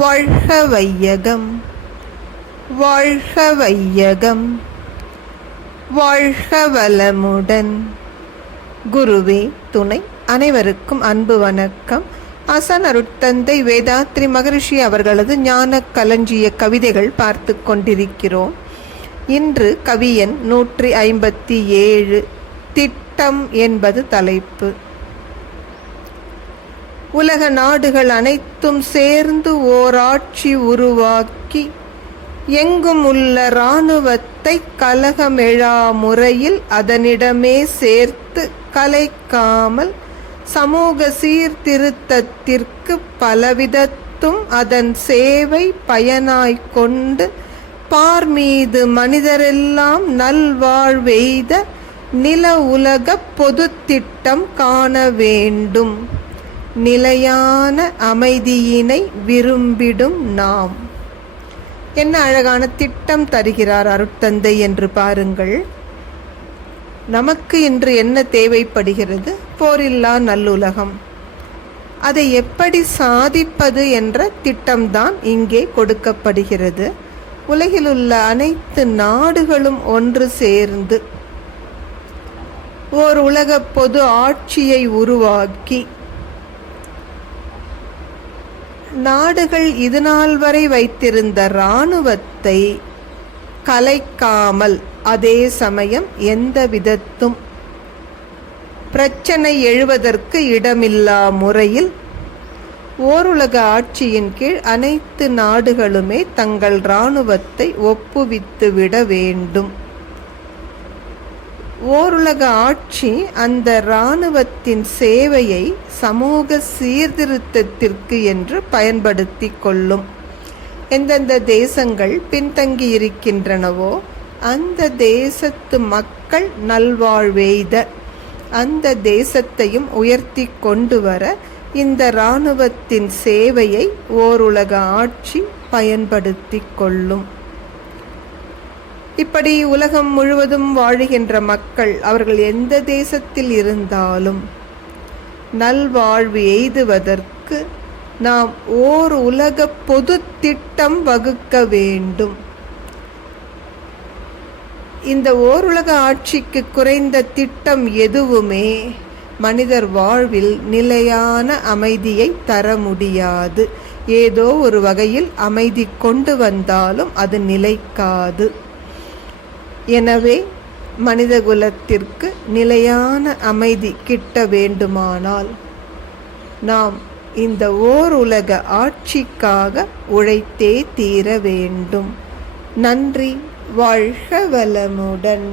வாழ்க வையகம், வாழ்க வையகம், வாழ்க வளமுடன். குருவே துணை. அனைவருக்கும் அன்பு வணக்கம். ஆசான் அருட்தந்தை வேதாத்ரி மகரிஷி அவர்களது ஞான களஞ்சிய கவிதைகள் பார்த்து கொண்டிருக்கிறோம். இன்று கவியன் 157 திட்டம் என்பது தலைப்பு. உலக நாடுகள் அனைத்தும் சேர்ந்து ஓராட்சி உருவாக்கி எங்கும் உள்ள இராணுவத்தை கலகமெழா முறையில் அதனிடமே சேர்த்து கலைக்காமல் சமூக சீர்திருத்தத்திற்கு பலவிதத்தும் அதன் சேவை பயனாய்க் கொண்டு பார்மீது மனிதரெல்லாம் நல்வாழ்வெய்த நில உலக பொது திட்டம் காண வேண்டும். நிலையான அமைதியினை விரும்பிடும் நாம். என்ன அழகான திட்டம் தருகிறார் அருட்தந்தை என்று பாருங்கள். நமக்கு இன்று என்ன தேவைப்படுகிறது? போரில்லா நல்லுலகம். அதை எப்படி சாதிப்பது என்ற திட்டம்தான் இங்கே கொடுக்கப்படுகிறது. உலகிலுள்ள அனைத்து நாடுகளும் ஒன்று சேர்ந்து ஓர் உலக பொது ஆட்சியை உருவாக்கி நாடுகள் இதுநாள் வரை வைத்திருந்த இராணுவத்தை கலைக்காமல், அதே சமயம் எந்த விதத்தும் பிரச்சனை எழுவதற்கு இடமில்லா முறையில் ஓருலக ஆட்சியின் கீழ் அனைத்து நாடுகளுமே தங்கள் இராணுவத்தை ஒப்புவித்து விட வேண்டும். ஓருலக ஆட்சி அந்த இராணுவத்தின் சேவையை சமூக சீர்திருத்தத்திற்கு என்று பயன்படுத்தி கொள்ளும். எந்தெந்த தேசங்கள் பின்தங்கி இருக்கின்றனவோ அந்த தேசத்து மக்கள் நல்வாழ்வெய்த அந்த தேசத்தையும் உயர்த்தி கொண்டு வர இந்த இராணுவத்தின் சேவையை ஓருலக ஆட்சி பயன்படுத்தி கொள்ளும். இப்படி உலகம் முழுவதும் வாழுகின்ற மக்கள் அவர்கள் எந்த தேசத்தில் இருந்தாலும் நல்வாழ்வு எய்துவதற்கு நாம் ஓர் உலக பொது திட்டம் வகுக்க வேண்டும். இந்த ஓருலக ஆட்சிக்கு குறைந்த திட்டம் எதுவுமே மனிதர் வாழ்வில் நிலையான அமைதியை தர முடியாது. ஏதோ ஒரு வகையில் அமைதி கொண்டு வந்தாலும் அது நிலைக்காது. எனவே மனிதகுலத்திற்கு நிலையான அமைதி கிட்ட வேண்டுமானால் நாம் இந்த ஓர் உலக ஆட்சிக்காக உழைத்தே தீர வேண்டும். நன்றி. வாழ்க வளமுடன்.